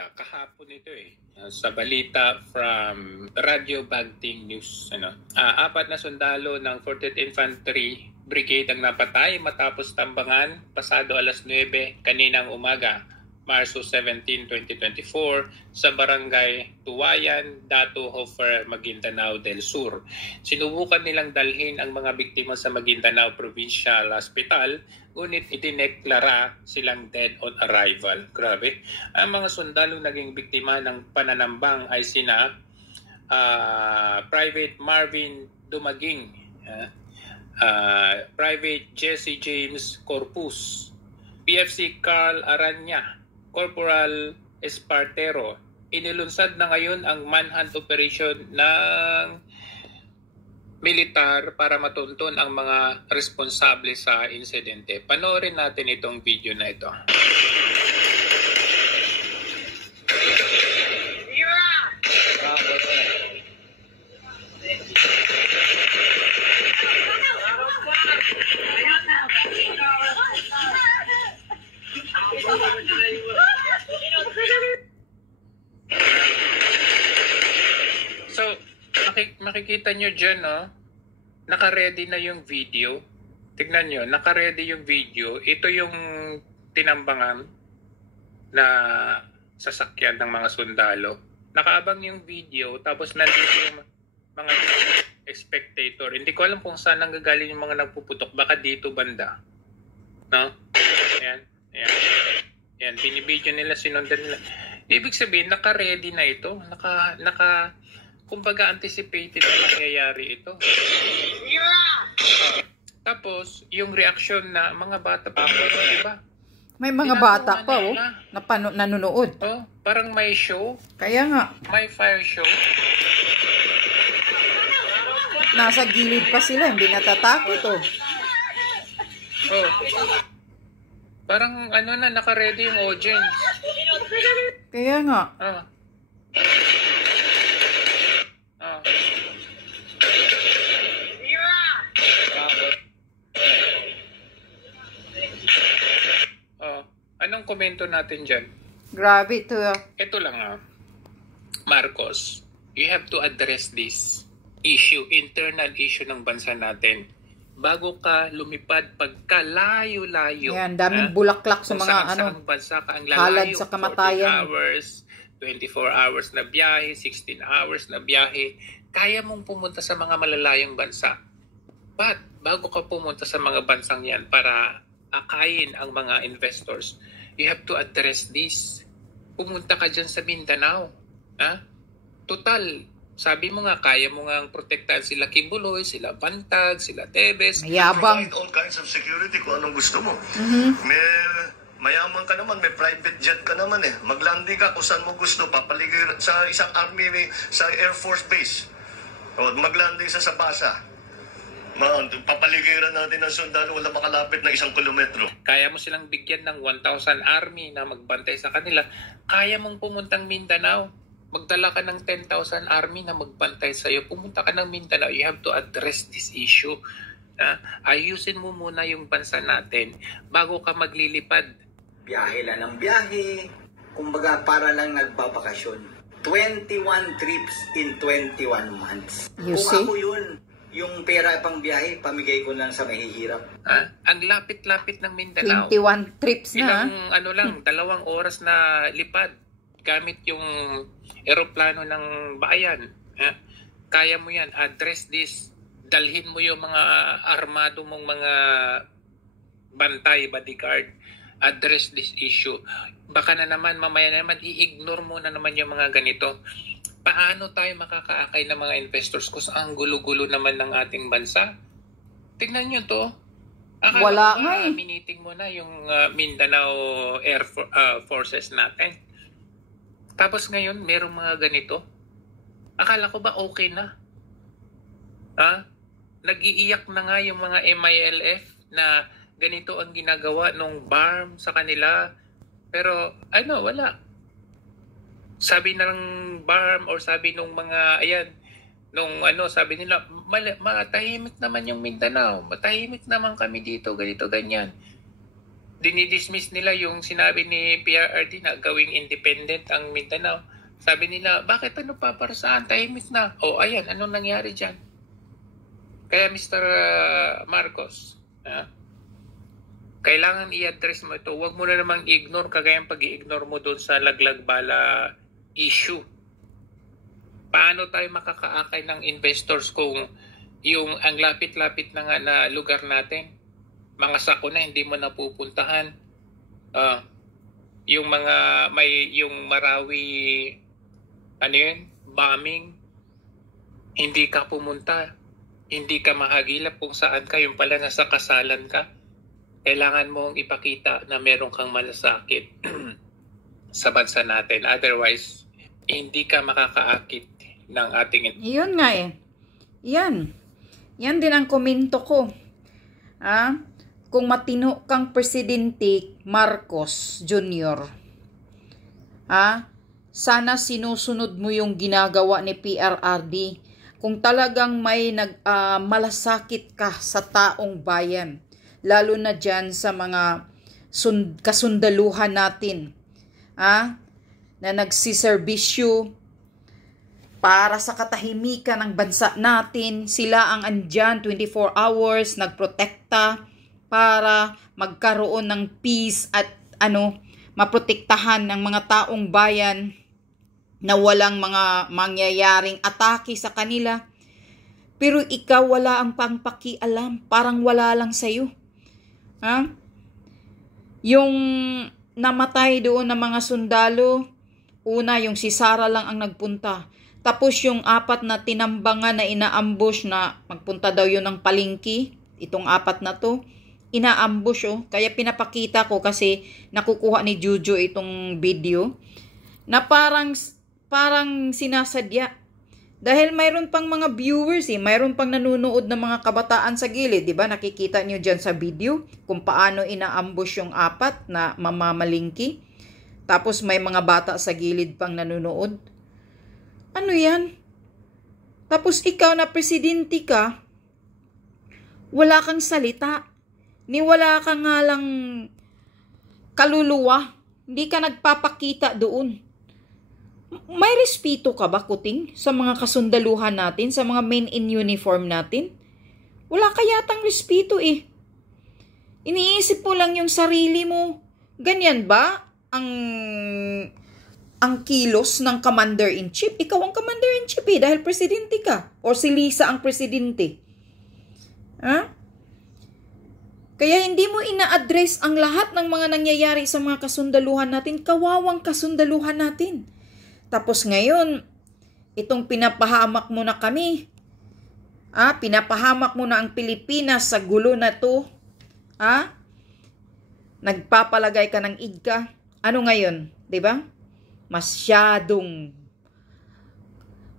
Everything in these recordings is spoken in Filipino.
Kahapon ito sa balita from Radio Bagting News. Apat na sundalo ng 14th Infantry Brigade ang napatay matapos tambangan pasado alas 9 kaninang umaga, Marso 17, 2024 sa Barangay Tuwayan, Dato Hofer, Maguindanao del Sur. Sinubukan nilang dalhin ang mga biktima sa Maguindanao Provincial Hospital, ngunit itineklara silang dead on arrival. Grabe. Ang mga sundalo naging biktima ng pananambang ay sina Private Marvin Dumaging, Private Jesse James Corpus, PFC Carl Aranya, Corporal Espartero. Inilunsad na ngayon ang manhunt operation ng militar para matunton ang mga responsable sa insidente. Panoorin natin itong video na ito. So, makikita nyo dyan, naka-ready na yung video. Tignan nyo, naka-ready yung video. Ito yung tinambangan na sasakyan ng mga sundalo. Nakaabang yung video, tapos nandito yung mga spectator. Hindi ko alam kung saan nanggagaling yung mga nagpuputok. Baka dito banda. No? Ayan. Ayan. Ayan. Binibidyo nila, sinundan nila. Ibig sabihin, naka-ready na ito. Kumbaga anticipated na nangyayari ito. Tapos, yung reaction na mga bata pa, di ba? May mga bata pa, nanonood. Parang may show. Kaya nga. May fire show. Nasa gilid pa sila, hindi natatakot, Parang naka-ready yung audience. Kaya nga. Anong komento natin dyan? Grabe ito. Ito lang Marcos, you have to address this issue, internal issue ng bansa natin. Bago ka lumipad pagkalayo-layo. Yan, daming bulaklak sa mga bansa ka ang halad sa kamatayan. 14 hours, 24 hours na biyahe, 16 hours na biyahe. Kaya mong pumunta sa mga malalayong bansa. But, bago ka pumunta sa mga bansang yan para akayin ang mga investors, you have to address this. Pumunta ka dyan sa Mindanao. Total, sabi mo nga, kaya mo nga protektahan sila Kibuloy, sila Bantag, sila Tebes. Mayabang. Provide all kinds of security kung anong gusto mo. Mayaman ka naman, may private jet ka naman Maglandi ka kung saan mo gusto, papaligay sa isang army, sa Air Force Base. O maglandi sa Basa. Papaligiran natin ng sundalo, wala makalapit na 1 kilometro. Kaya mo silang bigyan ng 1,000 army na magbantay sa kanila. Kaya mong pumuntang Mindanao. Magdala ka ng 10,000 army na magbantay sa iyo. Pumunta ka ng Mindanao. You have to address this issue. Ayusin mo muna yung bansa natin bago ka maglilipad. Biyahe lang ng biyahe. Kumbaga para lang nagbabakasyon. 21 trips in 21 months. Kung ako yung pera pang biyahe, pamigay ko lang sa mahihirap. Ang lapit-lapit ng Mindanao. 21 trips na. Ilang 2 oras na lipad gamit yung eroplano ng bayan. Kaya mo yan. Address this. Dalhin mo yung mga armado mong mga bantay, bodyguard. Address this issue. Baka na naman, mamaya naman, i-ignore mo na naman yung mga ganito. Paano tayo makakaakay ng mga investors kung ang gulo-gulo naman ng ating bansa? Tignan nyo to. Wala nga Miniting mo na yung Mindanao Air Forces natin. Tapos ngayon, merong mga ganito. Akala ko ba okay na? Nag-iiyak na nga yung mga MILF na ganito ang ginagawa nung BARM sa kanila. Pero wala. Sabi ng BARM or sabi nung mga sabi nila, matahimik naman yung Mindanao. Matahimik naman kami dito, ganito, ganyan. dinidismiss nila yung sinabi ni PRRD na gawing independent ang Mindanao. Sabi nila, bakit ano pa para saan? Tahimik na. O ayan, anong nangyari dyan? Kaya Mr. Marcos, kailangan i-address mo ito. Huwag mo na namang ignore kagaya pag-i-ignore mo doon sa laglag bala issue. Paano tayo makakaakay ng investors kung yung ang lapit-lapit na nga na lugar natin, mga sako na hindi mo napupuntahan, yung mga yung Marawi, ano yun, bombing, hindi ka pumunta, hindi ka mahagilap kung saan ka, yung pala nasa kasalan ka. Kailangan mong ipakita na meron kang malasakit sa bansa natin. Otherwise, hindi ka makakaakit ng ating... Yun nga eh. Yan din ang komento ko. Kung matino kang Presidente Marcos Jr., sana sinusunod mo yung ginagawa ni PRRD. Kung talagang may malasakit ka sa taong bayan, lalo na dyan sa mga kasundaluhan natin, na nagsiservisyo para sa katahimikan ng bansa natin, sila ang andyan 24 hours, nagprotekta para magkaroon ng peace at maprotektahan ng mga taong bayan na walang mga mangyayaring atake sa kanila. Pero ikaw wala ang pangpakialam, parang wala lang sa'yo. Yung namatay doon na mga sundalo, una yung si Sara lang ang nagpunta. Tapos yung 4 na tinambangan na inaambush na magpunta daw yun ng palengke, itong 4 na to, inaambush Kaya pinapakita ko kasi nakukuha ni Juju itong video na parang sinasadya. Dahil mayroon pang mga viewers mayroon pang nanonood ng mga kabataan sa gilid, 'di ba? Nakikita niyo diyan sa video kung paano inaambush yung 4 na mamamalingki. Tapos may mga bata sa gilid pang nanonood. Ano 'yan? Tapos ikaw na presidente ka, wala kang salita. Wala ka nga lang kaluluwa. Hindi ka nagpapakita doon. May respeto ka ba, Kuting, sa mga kasundaluhan natin, sa mga men in uniform natin? Wala ka yatang respeto Iniisip mo lang yung sarili mo. Ganyan ba ang kilos ng commander-in-chief? Ikaw ang commander-in-chief dahil presidente ka. O si Lisa ang presidente. Kaya hindi mo ina-address ang lahat ng mga nangyayari sa mga kasundaluhan natin. Kawawang kasundaluhan natin. Tapos ngayon, itong pinapahamak mo na kami. Pinapahamak mo na ang Pilipinas sa gulo na to. Nagpapalagay ka ng idka. Ano ngayon? 'Di ba? Masyadong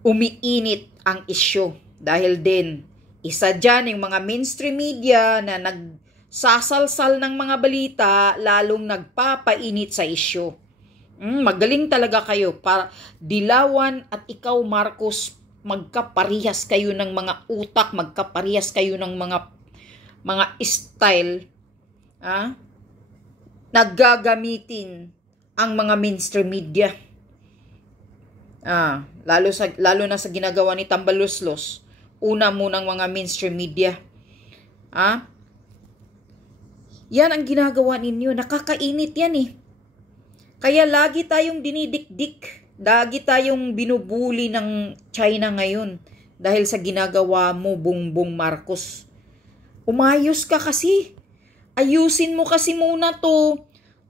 umiinit ang isyu. Dahil din, isa dyan yung mga mainstream media na nagsasalsal ng mga balita, lalong nagpapainit sa isyu. Magaling talaga kayo para dilawan at ikaw, Marcos, magkaparehas kayo ng mga utak, magkaparehas kayo ng mga style naggagamitin ang mga mainstream media. Lalo na sa ginagawa ni Tambaluslos. Una munang mga mainstream media. Yan ang ginagawa ninyo. Nakakainit yan Kaya lagi tayong dinidikdik. Lagi tayong binubuli ng China ngayon. Dahil sa ginagawa mo, Bongbong Marcos. Umayos ka kasi. Ayusin mo kasi muna to.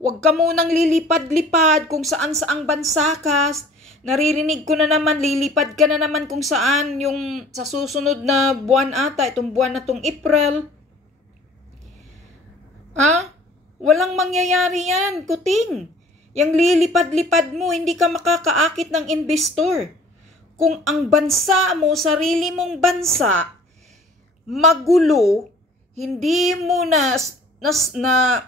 Huwag ka munang lilipad-lipad kung saan-saang bansa ka. Naririnig ko na naman, lilipad ka na naman kung saan yung sa susunod na buwan ata, itong buwan na tong April. Walang mangyayari yan, Kuting. Yung lilipad-lipad mo, hindi ka makakaakit ng investor. Kung ang bansa mo, sarili mong bansa, magulo, hindi mo na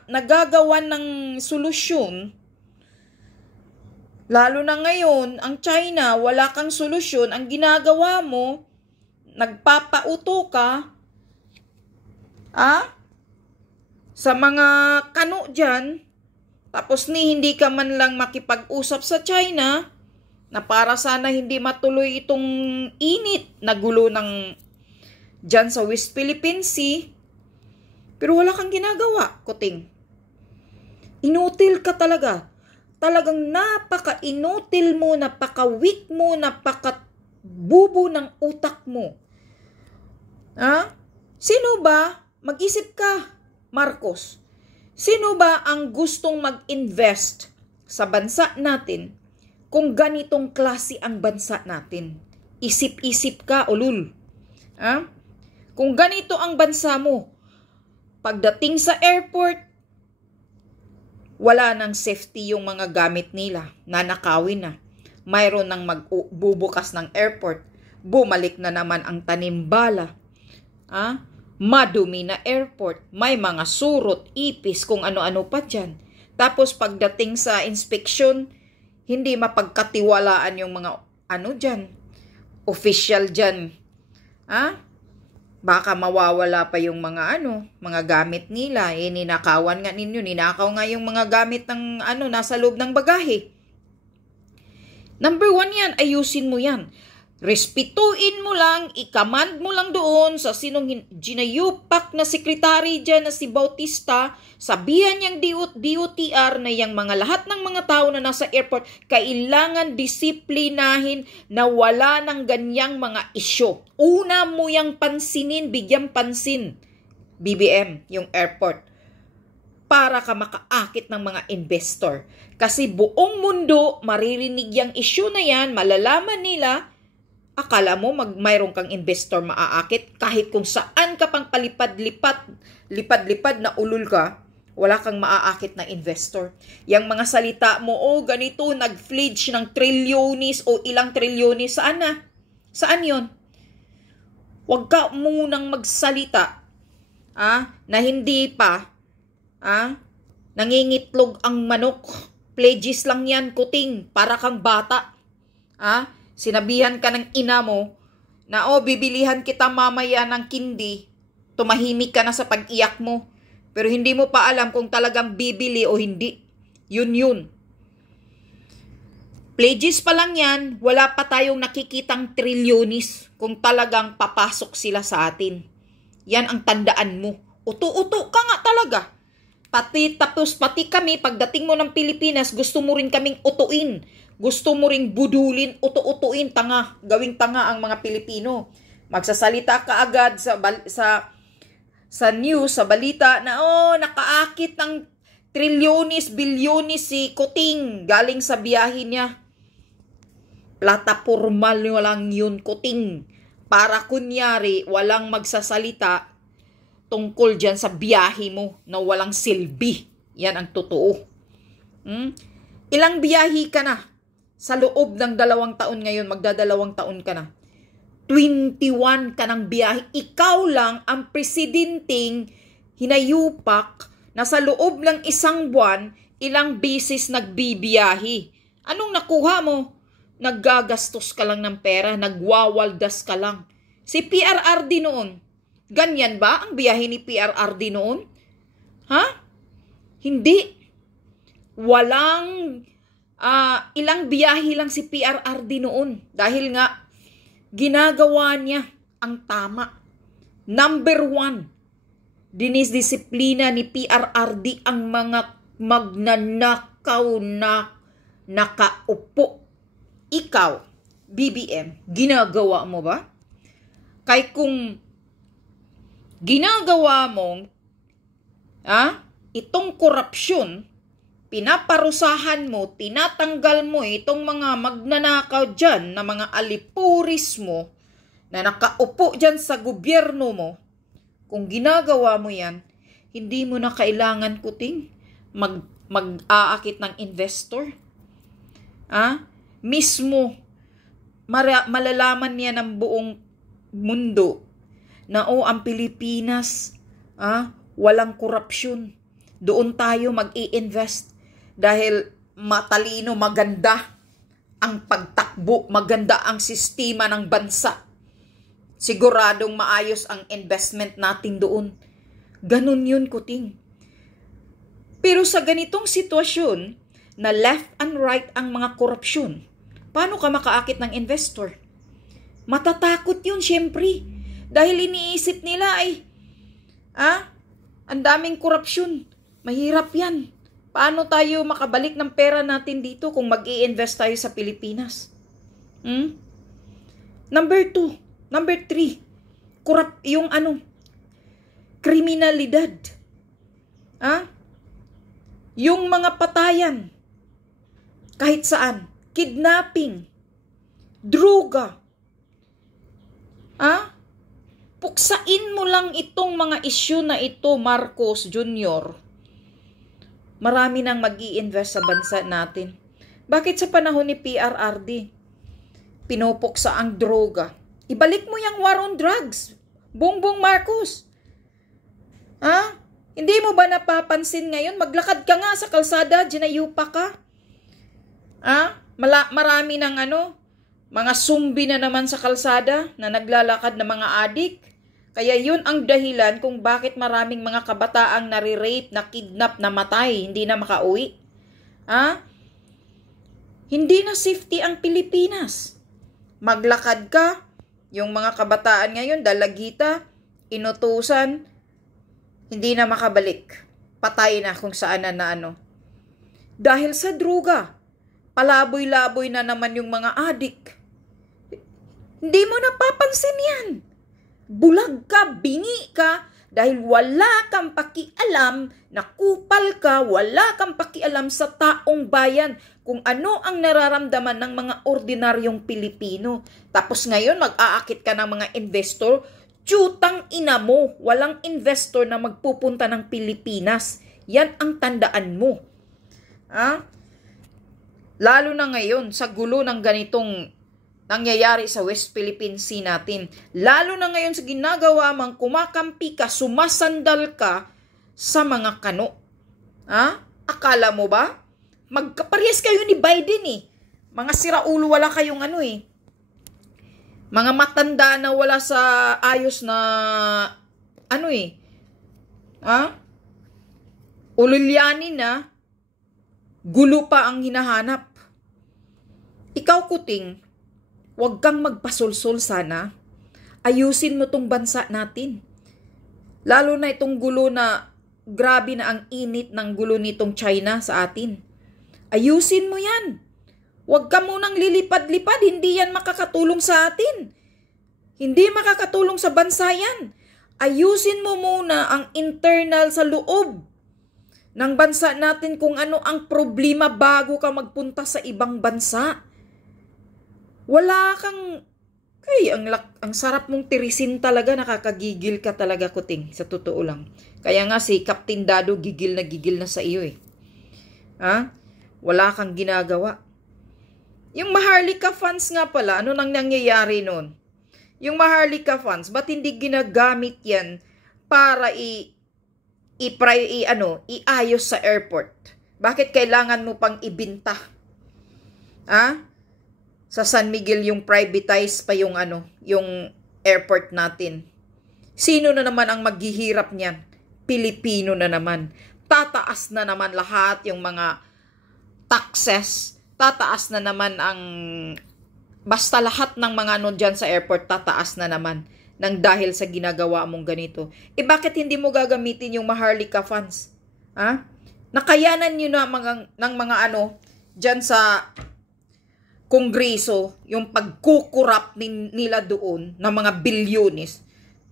nagagawa ng solusyon, lalo na ngayon, ang China, wala kang solusyon, ang ginagawa mo, nagpapauto ka, sa mga kano dyan, tapos hindi ka man lang makipag-usap sa China, na para sana hindi matuloy itong init na gulo ng dyan sa West Philippine Sea, pero wala kang ginagawa, Kuting. Inutil ka talaga. Talagang napaka-inutil mo, napaka-weak mo, napaka-bubo ng utak mo. Ha? Sino ba? Mag-isip ka, Marcos. Sino ba ang gustong mag-invest sa bansa natin kung ganitong klase ang bansa natin? Isip-isip ka, ulul. Ha? Kung ganito ang bansa mo, pagdating sa airport, wala nang safety yung mga gamit nila, nanakawin na. Mayroon nang magbubukas ng airport, bumalik na naman ang tanimbala. Madumi na airport, may mga surot, ipis, kung ano-ano pa dyan. Tapos pagdating sa inspection, hindi mapagkatiwalaan yung mga dyan, official dyan. Baka mawawala pa yung mga mga gamit nila. Ninakawan nga ninyo, ninakaw nga yung mga gamit ng nasa loob ng bagahe. Number 1 yan, ayusin mo yan. Respetuin mo lang, i-command mo lang doon sa sinong ginayupak na sekretary dyan na si Bautista, sabihan niyang DOTR na yung mga lahat ng mga tao na nasa airport, kailangan disiplinahin na wala ng ganyang mga isyo. Una mo yung pansinin, bigyan pansin, BBM, yung airport, para ka makaakit ng mga investor. Kasi buong mundo, maririnig yung isyo na yan, malalaman nila. Akala mo mayroon kang investor maaakit kahit kung saan ka pang palipad-lipad na ulul ka, wala kang maaakit na investor. Yang mga salita mo, ganito, nag-pledge ng trilyonis o ilang trilyonis, saan na? Saan yon? Huwag ka munang magsalita na hindi pa nangingitlog ang manok. Pledges lang yan, Kuting, para kang bata. Sinabihan ka ng ina mo na bibilihan kita mamaya ng kindi, tumahimik ka na sa pag-iyak mo. Pero hindi mo pa alam kung talagang bibili o hindi. Yun. Pledges pa lang yan, wala pa tayong nakikitang trilyonis kung talagang papasok sila sa atin. Yan ang tandaan mo. Uto-uto ka nga talaga. Pati kami, pagdating mo ng Pilipinas, gusto mo rin kaming utuin. Gusto mo ring budulin, uto-utuin, tanga, gawing tanga ang mga Pilipino. Magsasalita ka agad sa news, sa balita na nakaakit ng trilyonis, bilyonis si Kuting galing sa biyahe niya. Platapormal lang yun, Kuting. Para kunyari, walang magsasalita tungkol dyan sa biyahe mo na walang silbi. Yan ang totoo. Ilang biyahe ka na? Sa loob ng 2 taon ngayon, magdadalawang taon ka na. 21 ka ng biyahe. Ikaw lang ang presidenteng hinayupak na sa loob ng 1 buwan, ilang beses nagbibiyahe. Anong nakuha mo? Naggagastos ka lang ng pera, nagwawaldas ka lang. Si PRRD noon, ganyan ba ang biyahe ni PRRD noon? Hindi. Walang ilang biyahe lang si PRRD noon dahil nga ginagawa niya ang tama. Number 1, dinisdisiplina ni PRRD ang mga magnanakaw na nakaupo. Ikaw, BBM, ginagawa mo ba? Kay kung ginagawa mong itong korupsyon, pinaparusahan mo, tinatanggal mo itong mga magnanakaw dyan na mga alipuris mo na nakaupo dyan sa gobyerno mo. Kung ginagawa mo yan, hindi mo na kailangan, Kuting, mag-aakit ng investor. Mismo, malalaman niya ng buong mundo na ang Pilipinas, walang korupsyon. Doon tayo mag-i-invest. Dahil matalino, maganda ang pagtakbo, maganda ang sistema ng bansa. Siguradong maayos ang investment natin doon. Ganun yun, Kuting. Pero sa ganitong sitwasyon, na left and right ang mga korupsyon, paano ka makaakit ng investor? Matatakot yun, syempre. Dahil iniisip nila ay, ang daming korupsyon. Mahirap yan. Paano tayo makabalik ng pera natin dito kung mag-i-invest tayo sa Pilipinas? Number 3, kriminalidad. Yung mga patayan, kahit saan, kidnapping, droga. Puksain mo lang itong mga issue na ito, Marcos Jr. Marami nang mag-i-invest sa bansa natin. Bakit sa panahon ni PRRD, pinupuksa ang droga? Ibalik mo yung war on drugs, Bongbong Marcos. Hindi mo ba napapansin ngayon? Maglakad ka nga sa kalsada, ginayupa ka. Marami ng mga sumbi na naman sa kalsada na naglalakad na mga adik. Kaya yun ang dahilan kung bakit maraming mga kabataang nare-rape, na kidnap, na matay, hindi na makauwi. Hindi na safety ang Pilipinas. Maglakad ka, yung mga kabataan ngayon, dalagita, inutusan, hindi na makabalik. Patay na kung saan na Dahil sa droga, palaboy-laboy na naman yung mga adik. Hindi mo napapansin yan. Bulag ka, bingi ka, dahil wala kang pakialam, nakupal ka, wala kang pakialam sa taong bayan kung ano ang nararamdaman ng mga ordinaryong Pilipino. Tapos ngayon, mag-aakit ka ng mga investor, tiyutang ina mo, walang investor na magpupunta ng Pilipinas. Yan ang tandaan mo. Lalo na ngayon, sa gulo ng ganitong nangyayari sa West Philippine Sea natin. Lalo na ngayon sa ginagawa mang kumakampi ka, sumasandal ka sa mga kano. Akala mo ba? Magkaparehas kayo ni Biden eh. Mga siraulo, wala kayong mga matanda na wala sa ayos na ulilyanin na, gulo pa ang hinahanap. Ikaw, Kuting, huwag kang magpasulsul sana. Ayusin mo tong bansa natin. Lalo na itong gulo na, grabe na ang init ng gulo nitong China sa atin. Ayusin mo yan. Huwag ka munang lilipad-lipad, hindi yan makakatulong sa atin. Hindi makakatulong sa bansa yan. Ayusin mo muna ang internal sa loob ng bansa natin kung ano ang problema bago ka magpunta sa ibang bansa. Wala kang, ang sarap mong tirisin talaga, nakakagigil ka talaga, Kuting, sa totoo lang. Kaya nga si Captain Dado gigil na sa iyo eh. Wala kang ginagawa. Yung Maharlika funds nga pala, ano nang nangyayari nun? Yung Maharlika funds, ba't hindi ginagamit yan para iayos sa airport? Bakit kailangan mo pang ibinta? Sa San Miguel yung privatize pa yung airport natin. Sino na naman ang maghihirap niyan? Pilipino na naman. Tataas na naman lahat yung mga taxes. Tataas na naman basta lahat ng mga dyan sa airport, tataas na naman nang dahil sa ginagawa mong ganito. Bakit hindi mo gagamitin yung Maharlika funds? Nakayanan nyo na ng mga dyan sa Kongreso, yung pagkukurap nila doon ng mga bilyones.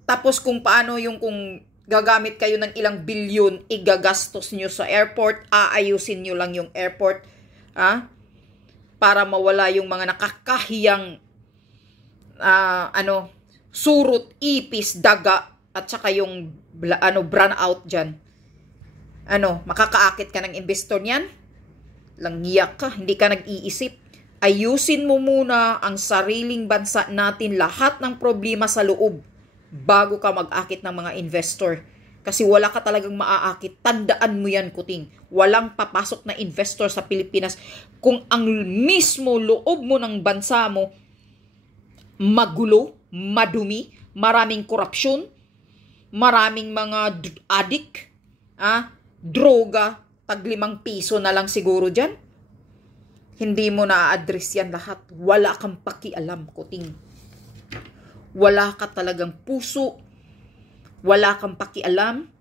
Tapos kung paano kung gagamit kayo ng ilang bilyon, igagastos nyo sa airport, aayusin nyo lang yung airport, para mawala yung mga nakakahiyang surot, ipis, daga, at saka yung brown out dyan. Makakaakit ka ng investor niyan? Langyak ka, hindi ka nag-iisip. Ayusin mo muna ang sariling bansa natin, lahat ng problema sa loob, bago ka mag-akit ng mga investor. Kasi wala ka talagang maaakit. Tandaan mo yan, Kuting. Walang papasok na investor sa Pilipinas kung ang mismo loob mo ng bansa mo magulo, madumi, maraming korupsyon, maraming mga adik, droga, tag 5 piso na lang siguro dyan. Hindi mo na-address yan lahat. Wala kang pakialam, kuting. Wala ka talagang puso. Wala kang pakialam.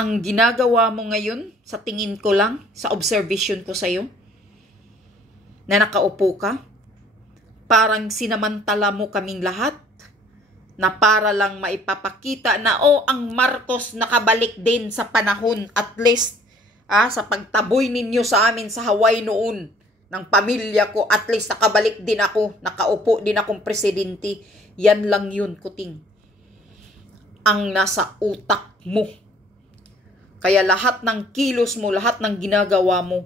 Ang ginagawa mo ngayon, sa tingin ko lang, sa observation ko sa'yo, na nakaupo ka, parang sinamantala mo kaming lahat, na para lang maipapakita na ang Marcos nakabalik din sa panahon, at least sa pagtaboy ninyo sa amin sa Hawaii noon ng pamilya ko, at least nakabalik din ako, nakaupo din akong presidente. Yan lang yun, kuting, ang nasa utak mo. Kaya lahat ng kilos mo, lahat ng ginagawa mo,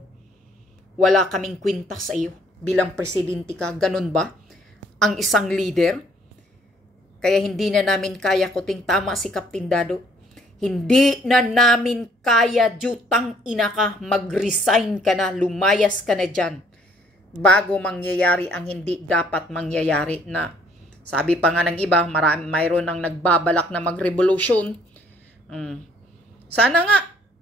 wala kaming kwenta sa iyo bilang presidente ka. Ganun ba ang isang leader? Kaya hindi na namin kaya, kuting, tama si Captain Dado. Hindi na namin kaya, jutang ina ka, mag-resign ka na, lumayas ka na dyan, bago mangyayari ang hindi dapat mangyayari na. Sabi pa nga ng iba, mayroon nang nagbabalak na mag-revolution. Sana nga,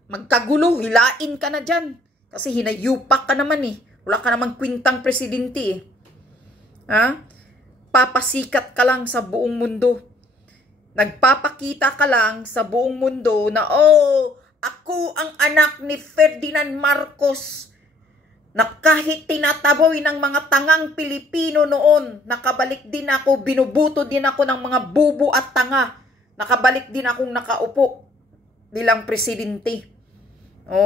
magkagulo, hilain ka na dyan. Kasi hinayupak ka naman eh. Wala ka namang kwintang presidente eh. Papasikat ka lang sa buong mundo. Nagpapakita ka lang sa buong mundo na, ako ang anak ni Ferdinand Marcos, na kahit tinataboy ng mga tangang Pilipino noon, nakabalik din ako, binubuto din ako ng mga bubo at tanga, nakabalik din akong nakaupo bilang presidente.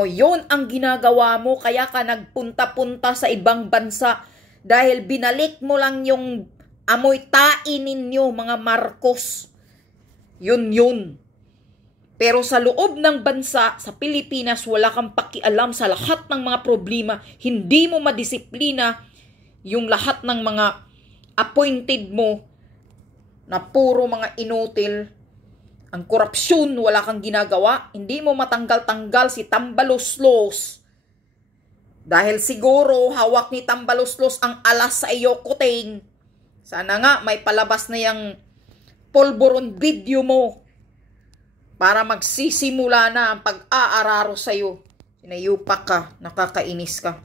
Yun ang ginagawa mo, kaya ka nagpunta-punta sa ibang bansa, dahil binalik mo lang yung amoy tain ninyo, mga Marcos. Yun. Pero sa loob ng bansa, sa Pilipinas, wala kang pakialam sa lahat ng mga problema. Hindi mo madisiplina yung lahat ng mga appointed mo na puro mga inutil. Ang korupsyon, wala kang ginagawa. Hindi mo matanggal-tanggal si Tambaloslos. Dahil siguro hawak ni Tambaloslos ang alas sa iyo, kuting. Sana nga may palabas na yung polvoron video mo para magsisimula na ang pag-aararo sa'yo. Sinayupak ka, nakakainis ka.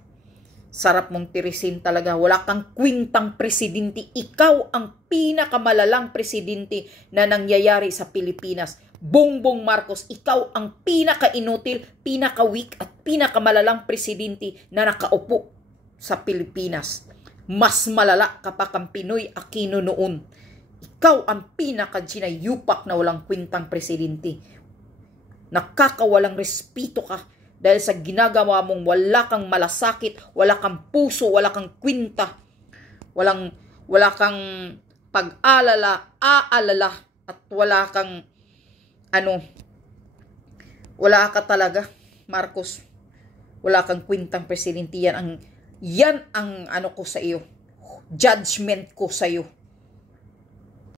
Sarap mong tirisin talaga. Wala kang kwintang presidente. Ikaw ang pinakamalalang presidente na nangyayari sa Pilipinas. Bongbong Marcos, ikaw ang pinaka-inutil, pinaka-weak at pinakamalalang presidente na nakaupo sa Pilipinas. Mas malala ka pa kang Pinoy Aquino noon. Ikaw ang pinaka-ginayupak na walang kwintang presidente. Nakakawalang respeto ka dahil sa ginagawa mong wala kang malasakit, wala kang puso, wala kang kwinta, wala kang pag-alala, at wala kang wala ka talaga, Marcos. Wala kang kwintang presidente. Yan ang ko sa iyo. Judgment ko sa iyo.